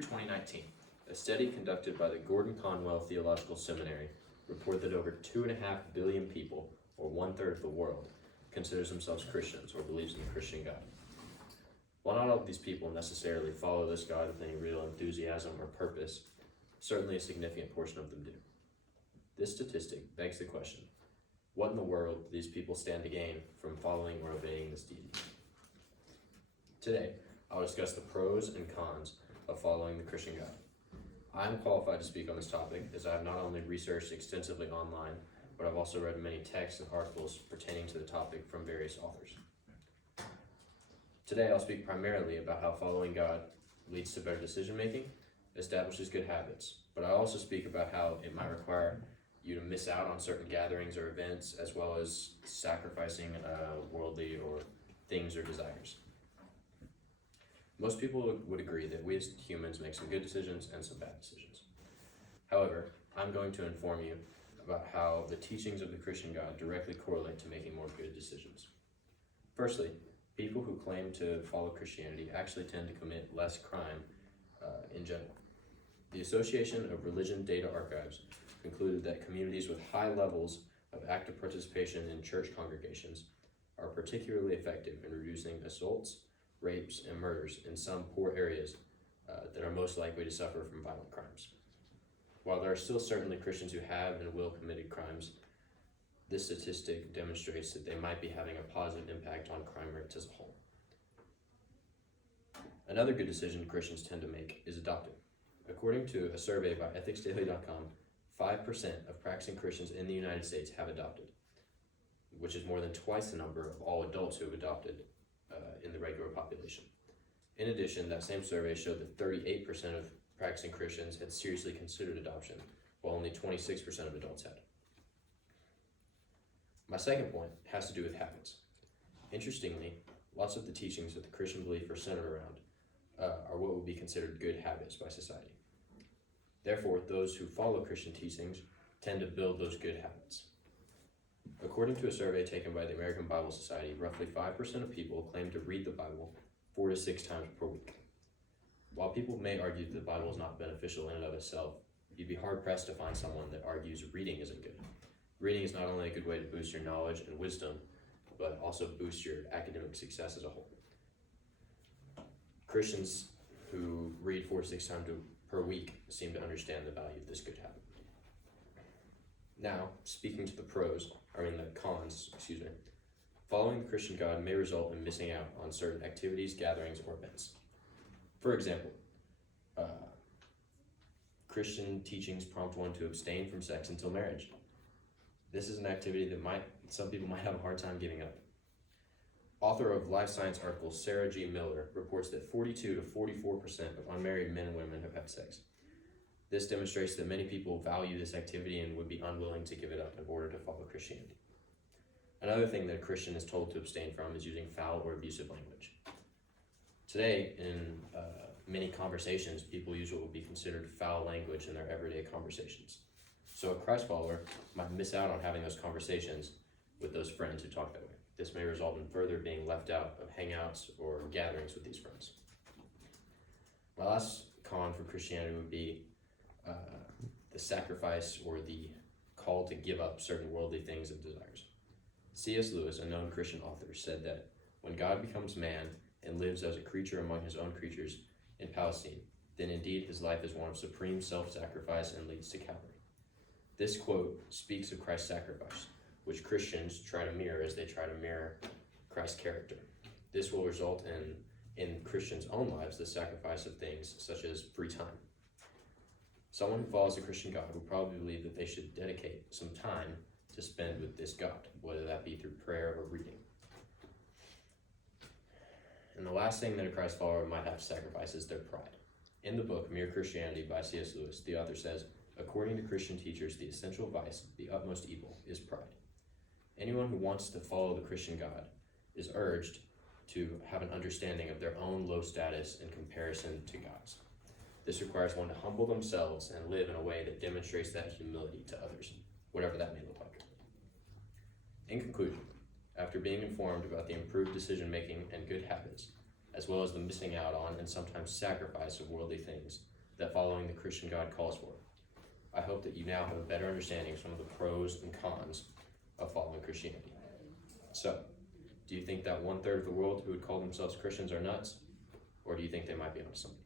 through 2019, a study conducted by the Gordon Conwell Theological Seminary reported that over 2.5 billion people, or 1/3 of the world, considers themselves Christians or believes in the Christian God. While not all of these people necessarily follow this God with any real enthusiasm or purpose, certainly a significant portion of them do. This statistic begs the question, what in the world do these people stand to gain from following or obeying this deity? Today, I'll discuss the pros and cons of following the Christian God. I am qualified to speak on this topic as I have not only researched extensively online, but I've also read many texts and articles pertaining to the topic from various authors. Today, I'll speak primarily about how following God leads to better decision making, establishes good habits, but I'll also speak about how it might require you to miss out on certain gatherings or events, as well as sacrificing worldly or things or desires. Most people would agree that we as humans make some good decisions and some bad decisions. However, I'm going to inform you about how the teachings of the Christian God directly correlate to making more good decisions. Firstly, people who claim to follow Christianity actually tend to commit less crime in general. The Association of Religion Data Archives concluded that communities with high levels of active participation in church congregations are particularly effective in reducing assaults, rapes, and murders in some poor areas that are most likely to suffer from violent crimes. While there are still certainly Christians who have and will committed crimes, this statistic demonstrates that they might be having a positive impact on crime rates as a whole. Another good decision Christians tend to make is adopting. According to a survey by ethicsdaily.com, 5% of practicing Christians in the United States have adopted, which is more than twice the number of all adults who have adopted in the regular population. In addition, that same survey showed that 38% of practicing Christians had seriously considered adoption, while only 26% of adults had. My second point has to do with habits. Interestingly, lots of the teachings that the Christian belief are centered around are what would be considered good habits by society. Therefore, those who follow Christian teachings tend to build those good habits. According to a survey taken by the American Bible Society, roughly 5% of people claim to read the Bible 4 to 6 times per week. While people may argue that the Bible is not beneficial in and of itself, you'd be hard-pressed to find someone that argues reading isn't good. Reading is not only a good way to boost your knowledge and wisdom, but also boost your academic success as a whole. Christians who read 4 to 6 times per week seem to understand the value of this good habit. Now, speaking to the cons, following the Christian God may result in missing out on certain activities, gatherings, or events. For example, Christian teachings prompt one to abstain from sex until marriage. This is an activity that some people might have a hard time giving up. Author of Life Science article Sarah G. Miller reports that 42 to 44% of unmarried men and women have had sex. This demonstrates that many people value this activity and would be unwilling to give it up in order to follow Christianity. Another thing that a Christian is told to abstain from is using foul or abusive language. Today, in many conversations, people use what would be considered foul language in their everyday conversations. So a Christ follower might miss out on having those conversations with those friends who talk that way. This may result in further being left out of hangouts or gatherings with these friends. My last con for Christianity would be the sacrifice or the call to give up certain worldly things and desires. C.S. Lewis, a known Christian author, said that when God becomes man and lives as a creature among his own creatures in Palestine, then indeed his life is one of supreme self-sacrifice and leads to Calvary. This quote speaks of Christ's sacrifice, which Christians try to mirror as they try to mirror Christ's character. This will result in Christians' own lives the sacrifice of things such as free time. Someone who follows the Christian God will probably believe that they should dedicate some time to spend with this God, whether that be through prayer or reading. And the last thing that a Christ follower might have to sacrifice is their pride. In the book Mere Christianity by C.S. Lewis, the author says, according to Christian teachers, the essential vice, the utmost evil, is pride. Anyone who wants to follow the Christian God is urged to have an understanding of their own low status in comparison to God's. This requires one to humble themselves and live in a way that demonstrates that humility to others, whatever that may look like. In conclusion, after being informed about the improved decision-making and good habits, as well as the missing out on and sometimes sacrifice of worldly things that following the Christian God calls for. I hope that you now have a better understanding of some of the pros and cons of following Christianity. So, do you think that 1/3 of the world who would call themselves Christians are nuts? Or do you think they might be onto something?